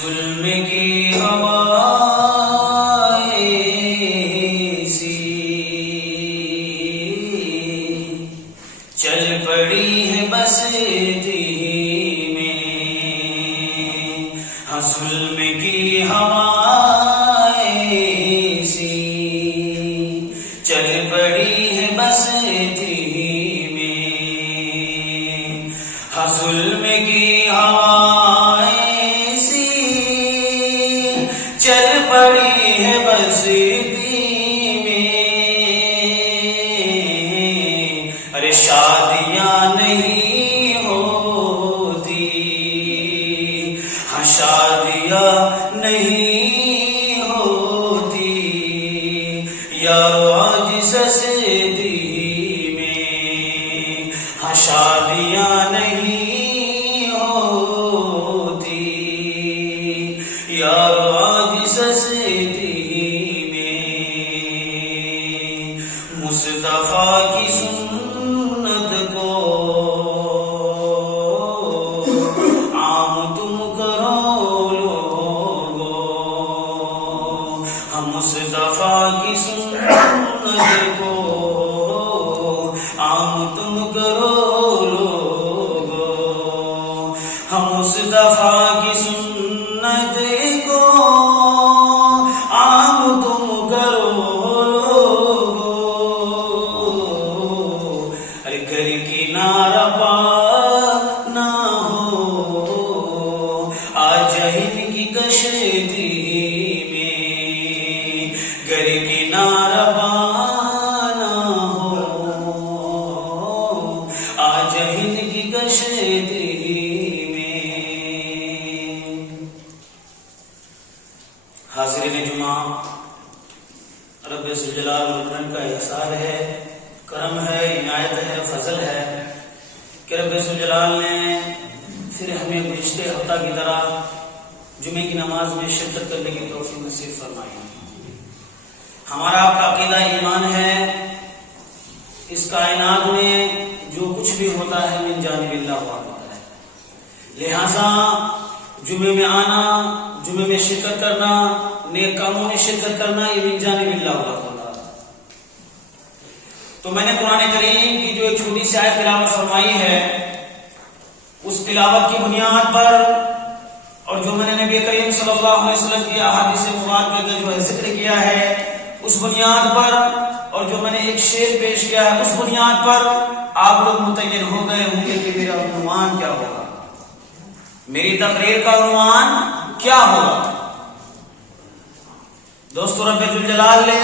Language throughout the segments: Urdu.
ظلم کی ہوائیں سی چل پڑی ہے بستی میں، ہاں ظلم کی ہوائیں سی چل پڑی ہے بستی میں، ہاں ظلم کی ہوائیں چل پڑی ہے بستی میں، ارے شادیاں نہیں ہوتی، ہاں شادیاں نہیں ہوتی یارو آج سستی میں، ہاں شادیاں نہیں ہوتی یارو سستی میں، مصطفیٰ کی سنت کو عام تم کرو لوگو، ہم مصطفیٰ کی سنت کو عام تم کرو لوگو، ہم مصطفیٰ کی سنت کو عام تم کرو لوگو، ارے گھر کنارہ پا نہ ہو آج ان کی کشتی میں، گھر کنارہ پا نہ ہو آج ان کی کشتی میں۔ حاضرین جمعہ، رب ذوالجلال والاکرام کا احسان ہے، کرم ہے، عنایت ہے، فضل ہے کہ رب ذوالجلال نے پھر ہمیں گزشتہ ہفتہ کی طرح جمعے کی نماز میں شرکت کرنے کی توفیق نصیب فرمائی۔ ہمارا آپ کا عقیدہ ایمان ہے، اس کائنات میں جو کچھ بھی ہوتا ہے من جانب اللہ ہوتا ہے، لہذا جمعے میں آنا، جمعے میں شرکت کرنا، نیک کاموں میں شرکت کرنا، یہ من جانب اللہ ہوتا ہے۔ تو میں نے قرآن کریم کی جو ایک چھوٹی سی آیت تلاوت فرمائی ہے، اس تلاوت کی بنیاد پر اور جو میں نے نبی کریم صلی اللہ علیہ وسلم کی احادیث مبارکہ کا جو ذکر کیا ہے اس بنیاد پر، اور جو میں نے ایک شعر پیش کیا ہے اس بنیاد پر آپ لوگ متعین ہو گئے ہوں گے کہ میرا عنوان کیا ہوگا، میری تقریر کا عنوان کیا ہوگا۔ دوستو، رب ذوالجلال نے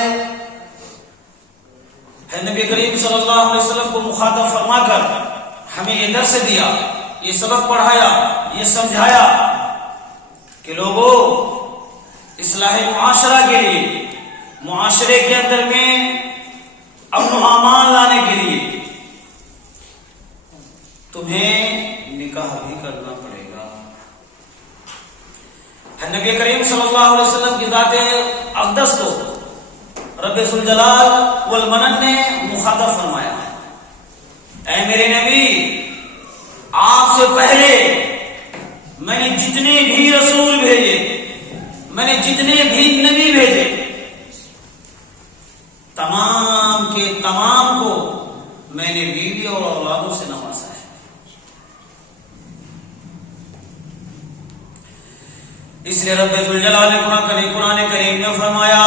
نبی کریم صلی اللہ علیہ وسلم کو مخاطب فرما کر ہمیں یہ درس دیا، یہ سبق پڑھایا، یہ سمجھایا کہ لوگوں اصلاح معاشرہ کے لیے، معاشرے کے اندر میں امن و امان لانے کے لیے تمہیں نکاح بھی کرنا پڑے گا۔ نبی کریم صلی اللہ علیہ وسلم کی ذات اقدس کو رب ذوالجلال والمنن نے مخاطب فرمایا، اے میرے نبی، آپ سے پہلے میں نے جتنے بھی رسول بھیجے، میں نے جتنے بھی نبی بھیجے، تمام کے تمام کو میں نے بیوی اور اولادوں سے نوازا ہے۔ اس لیے رب ذوالجلال نے قرآن کریم میں فرمایا،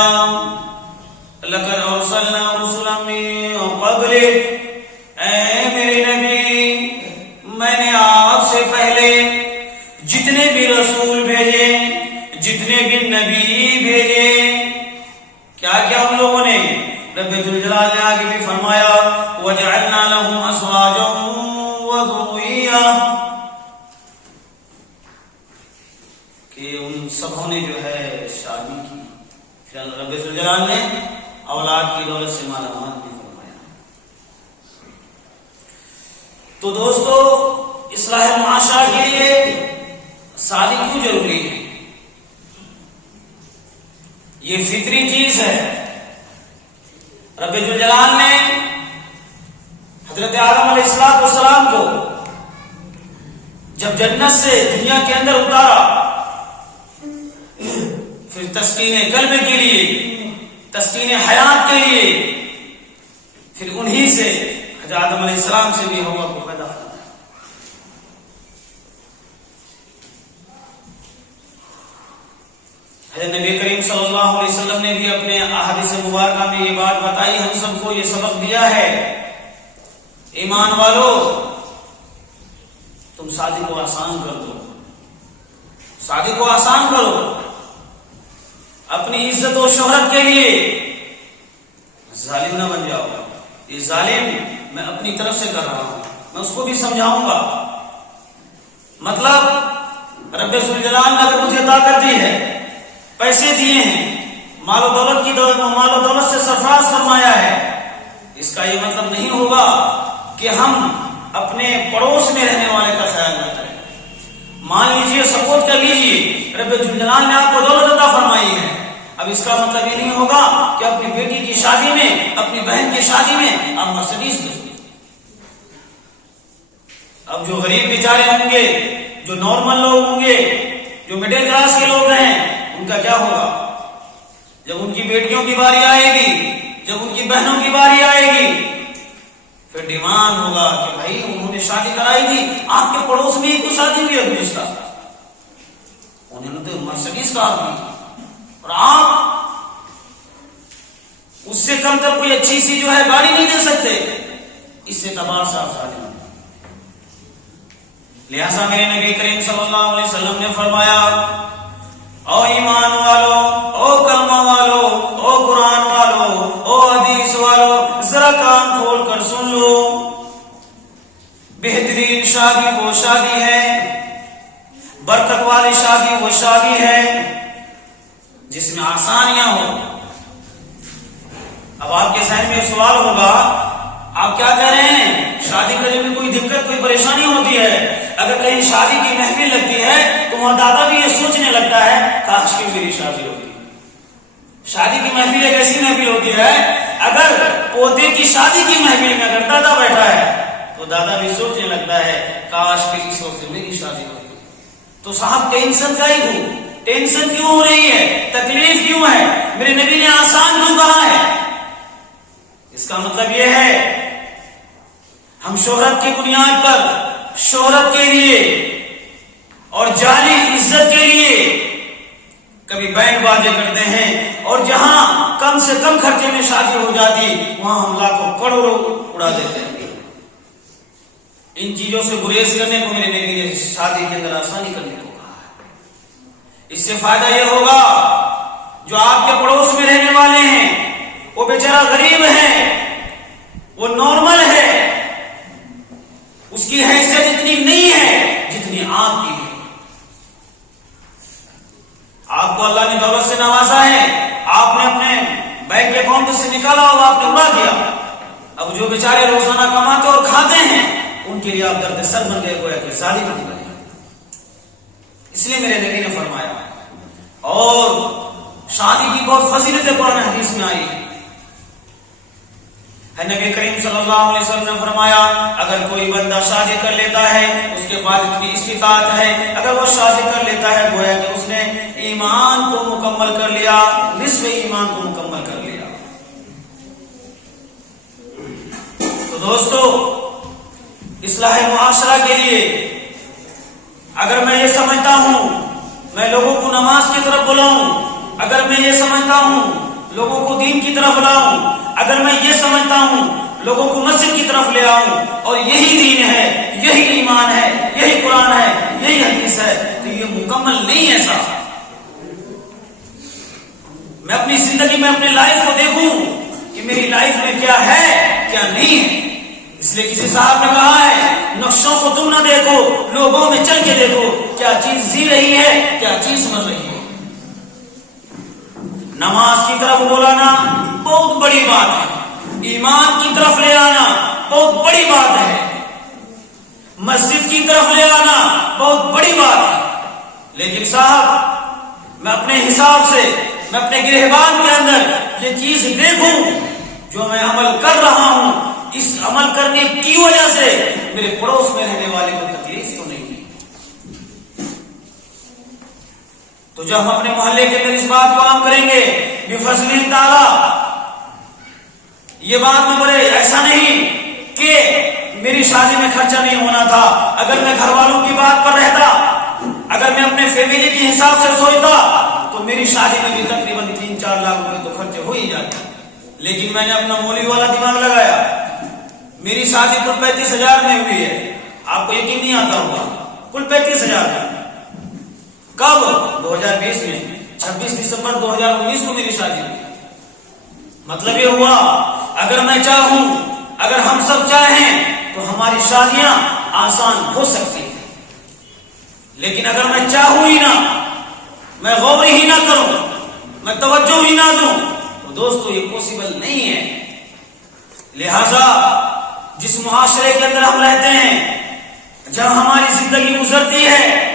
لَقَدْ أَرْسَلْنَا رُسُلًا مِّن قَبْلِكَ، اے میرے نبی، میں نے آپ سے پہلے جتنے بھی رسول بھیجے، جتنے بھی نبی بھیجے، کیا کیا ہم لوگوں نے؟ رب ذوالجلال نے آگے بھی فرمایا، وَجَعَلْنَا لَهُمْ أَزْوَاجًا وَذُرِّيَّةً، کہ ان سبوں نے جو ہے شادی کی، پھر رب ذوالجلال نے اولاد کی دولت سے مالا مال بھی فرمایا۔ تو دوستو، اصلاح معاشرہ کے لیے شادی کیوں ضروری ہے؟ یہ فطری چیز ہے۔ رب ذوالجلال نے حضرت آدم علیہ السلام کو جب جنت سے دنیا کے اندر اتارا تسکین قلب کے لیے، تسکین حیات کے لیے، پھر انہی سے حضرت آدم علیہ السلام سے بھی ہوا کو پیدا کرنا۔ حضرت نبی کریم صلی اللہ علیہ وسلم نے بھی اپنے احادیث مبارکہ میں یہ بات بتائی، ہم سب کو یہ سبق دیا ہے، ایمان والو تم شادی کو آسان کر دو، شادی کو آسان کرو، اپنی عزت و شہرت کے لیے ظالم نہ بن جاؤ۔ یہ ظالم میں اپنی طرف سے کر رہا ہوں، میں اس کو بھی سمجھاؤں گا۔ مطلب رب ذوالجلال نے اگر مجھے طاقت دی ہے، پیسے دیے ہیں، مال و دولت سے سرفراز فرمایا ہے، اس کا یہ مطلب نہیں ہوگا کہ ہم اپنے پڑوس میں رہنے والے کا خیال نہ کریں۔ مان لیجئے، سپورٹ کر لیجئے، رب ذوالجلال نے آپ کو دولت عطا فرمائی ہے، اب اس کا مطلب یہ نہیں ہوگا کہ اپنی بیٹی کی شادی میں، اپنی بہن کی شادی میں آپ مرسڈیز دیں۔ اب جو غریب بیچارے ہوں گے، جو نارمل لوگ ہوں گے، جو مڈل کلاس کے لوگ ہیں، ان کا کیا ہوگا؟ جب ان کی بیٹیوں کی باری آئے گی، جب ان کی بہنوں کی باری آئے گی، پھر ڈیمانڈ ہوگا کہ بھائی انہوں نے شادی کرائی تھی، آپ کے پڑوس میں ہی تو شادی ہوئی ہے گزشتہ، انہوں نے تو مرسڈیز کار دی، اور آپ اس سے کم تر کوئی اچھی سی جو ہے گاڑی نہیں دے سکتے، اس سے اعتبار سے آپ شادی۔ لہذا میرے نبی کریم صلی اللہ علیہ وسلم نے فرمایا، او ایمان والو، او کلمہ والو، او قرآن والو، او حدیث والو، ذرا کان کھول کر سن لو، بہترین شادی وہ شادی ہے، برکت والی شادی وہ شادی ہے جس میں آسانیاں ہو۔ اب آپ کے ذہن میں سوال ہوگا، آپ کیا کہہ رہے ہیں؟ شادی کرنے میں کوئی دقت، کوئی پریشانی ہوتی ہے؟ اگر کہیں شادی کی محفل لگتی ہے تو وہاں دادا بھی یہ سوچنے لگتا ہے کاش کہ میری شادی ہوتی۔ شادی کی محفل ایک ایسی محفل ہوتی ہے، اگر پوتے کی شادی کی محفل میں اگر دادا بیٹھا ہے تو دادا بھی سوچنے لگتا ہے کاش کہ اس وقت میری شادی ہوتی۔ تو صاحب ٹینشن کا ہی ہو، ٹینشن کیوں ہو رہی ہے؟ تکلیف کیوں ہے؟ میرے نبی نے آسان کیوں کہا ہے؟ اس کا مطلب یہ ہے ہم شہرت کی بنیاد پر، شہرت کے لیے اور جعلی عزت کے لیے کبھی بینڈ بازے کرتے ہیں، اور جہاں کم سے کم خرچے میں شادی ہو جاتی وہاں ہم لاکھوں کروڑوں اڑا دیتے ہیں۔ ان چیزوں سے گریز کرنے کو میرے نبی نے شادی کے اندر آسانی کرنے کو کہا ہے۔ اس سے فائدہ یہ ہوگا جو آپ کے پڑوس میں رہنے والے ہیں، وہ بیچارہ غریب ہے، وہ نارمل ہے، اس کی حیثیت اتنی نہیں ہے جتنی آپ کی ہے۔ آپ کو اللہ نے دولت سے نوازا ہے، آپ نے اپنے بینک اکاؤنٹ سے نکالا اور آپ نے اڑا دیا۔ اب جو بیچارے روزانہ کماتے اور کھاتے ہیں ان کے لیے آپ درد سر بن گئے، گویا کہ ظالم بن گئے۔ اس لیے میرے نبی نے فرمایا، اور شادی کی بہت فضیلتیں قرآن حدیث میں آئی ہے۔ نبی کریم صلی اللہ علیہ وسلم نے فرمایا، اگر کوئی بندہ شادی کر لیتا ہے، اس کے بعد اتنی استطاعت ہے، اگر وہ شادی کر لیتا ہے گویا کہ اس نے ایمان کو مکمل کر لیا، نصف ایمان کو مکمل کر لیا۔ تو دوستو، اصلاح معاشرہ کے لیے اگر میں یہ سمجھتا ہوں میں لوگوں کو نماز کی طرف بلاؤں، اگر میں یہ سمجھتا ہوں لوگوں کو دین کی طرف بلاؤں، اگر میں یہ سمجھتا ہوں لوگوں کو مسجد کی طرف لے آؤں، اور یہی دین ہے، یہی ایمان ہے، یہی قرآن ہے، یہی حدیث ہے، تو یہ مکمل نہیں ہے صاحب۔ میں اپنی زندگی میں اپنے لائف کو دیکھوں کہ میری لائف میں کیا ہے کیا نہیں ہے۔ اس لیے کسی صاحب نے کہا ہے، نقشوں کو تم نہ دیکھو، لوگوں میں چل کے دیکھو کیا چیز جی رہی ہے، کیا چیز مر رہی ہے۔ نماز کی طرف بلانا بہت بڑی بات ہے، ایمان کی طرف لے آنا بہت بڑی بات ہے، مسجد کی طرف لے آنا بہت بڑی بات ہے، لیکن صاحب میں اپنے حساب سے، میں اپنے گرہبان کے اندر یہ چیز دیکھوں جو میں عمل کر رہا ہوں، اس عمل کرنے کی وجہ سے میرے پڑوس میں رہنے والے کو تکلیف تو نہیں ہے۔ تو جو ہم اپنے محلے کے اندر اس بات کو عام کریں گے بفضل تعالی، یہ بات میں بڑے ایسا نہیں کہ میری شادی میں خرچہ نہیں ہونا تھا، اگر میں گھر والوں کی بات پر رہتا، اگر میں اپنے فیملی کے حساب سے سوچتا تو میری شادی میں بھی تقریباً 3-4 لاکھ روپے تو خرچ ہو ہی جاتے، لیکن میں نے اپنا مولوی والا دماغ لگایا، میری شادی کل 35,000 میں ہوئی ہے، آپ کو یقین نہیں آتا ہوگا، کل 35,000 میں۔ کب؟ 2020 میں 26 دسمبر 2019 کو میری شادی ہوئی۔ مطلب یہ ہوا اگر میں چاہوں، اگر ہم سب چاہیں تو ہماری شادیاں آسان ہو سکتی ہیں، لیکن اگر میں چاہوں ہی نہ، میں غور ہی نہ کروں، میں توجہ ہی نہ دوں تو دوستو یہ پاسبل نہیں ہے۔ لہذا جس معاشرے کے اندر ہم رہتے ہیں، جب ہماری زندگی گزرتی ہے،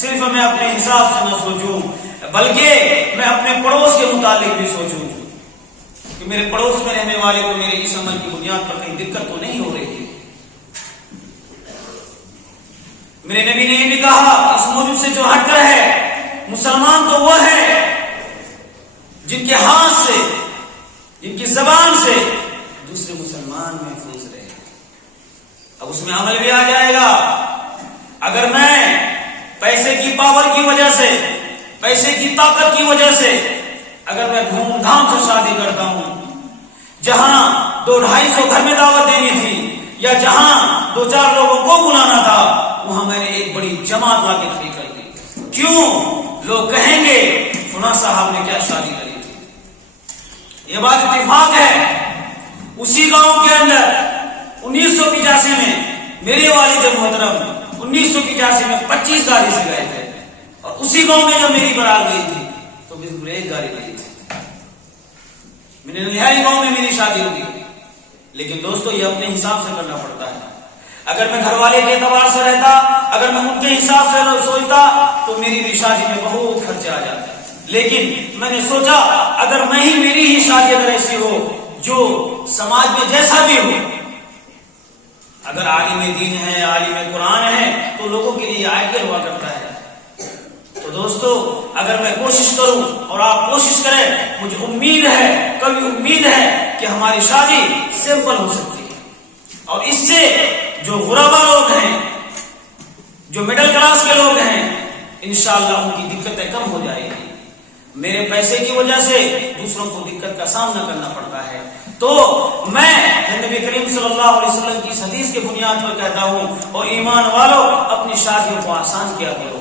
صرف میں اپنے حساب سے نہ سوچوں بلکہ میں اپنے پڑوس کے متعلق بھی سوچوں کہ میرے پڑوس میں رہنے والے کو میرے اس عمل کی بنیاد پر کہیں دقت تو نہیں ہو رہی ہے۔ میرے نبی نے یہ بھی کہا اس موجود سے جو ہٹ کر ہے، مسلمان تو وہ ہے جن کے ہاتھ سے، جن کی زبان سے دوسرے مسلمان محفوظ رہے۔ اب اس میں عمل بھی آ جائے گا۔ اگر میں پیسے کی پاور کی وجہ سے، پیسے کی طاقت کی وجہ سے اگر میں دھوم دھام سے شادی کرتا ہوں، جہاں 200-250 گھر میں دعوت دینی تھی یا جہاں 2-4 لوگوں کو بلانا تھا، وہاں میں نے ایک بڑی جماعت لا کے کھڑی کر دی۔ کیوں؟ لوگ کہیں گے فلاں صاحب نے کیا شادی کری تھی۔ یہ بات اتفاق ہے، اسی گاؤں کے اندر 1985 میں میرے والد محترم 1985 میں 25 گاڑی سے گئے تھے، اور اسی گاؤں میں جب میری برات گئی تھی تو بالکل ایک گاڑی گئی تھی۔ میں نے نہائی گاؤں میں میری شادی ہوئی، لیکن دوستو یہ اپنے حساب سے کرنا پڑتا ہے۔ اگر میں گھر والے کے اعتبار سے رہتا، اگر میں ان کے حساب سے سوچتا تو میری بھی شادی میں بہت خرچے آ جاتے، لیکن میں نے سوچا اگر میں ہی، میری ہی شادی اگر ایسی ہو جو سماج میں جیسا بھی ہو، اگر عالم دین ہے، عالم قرآن ہے تو لوگوں کے لیے آئیڈیل ہوا کرتا ہے۔ تو دوستو اگر میں کوشش کروں اور آپ کوشش کریں، مجھے امید ہے، کبھی امید ہے کہ ہماری شادی سمپل ہو سکتی ہے، اور اس سے جو غربا لوگ ہیں، جو مڈل کلاس کے لوگ ہیں، انشاءاللہ ان کی دقتیں کم ہو جائیں گی۔ میرے پیسے کی وجہ سے دوسروں کو دقت کا سامنا کرنا پڑتا ہے، تو میں نبی کریم صلی اللہ علیہ وسلم کی اس حدیث کے بنیاد پر کہتا ہوں، اور ایمان والوں اپنی شادیوں کو آسان کیا کرو۔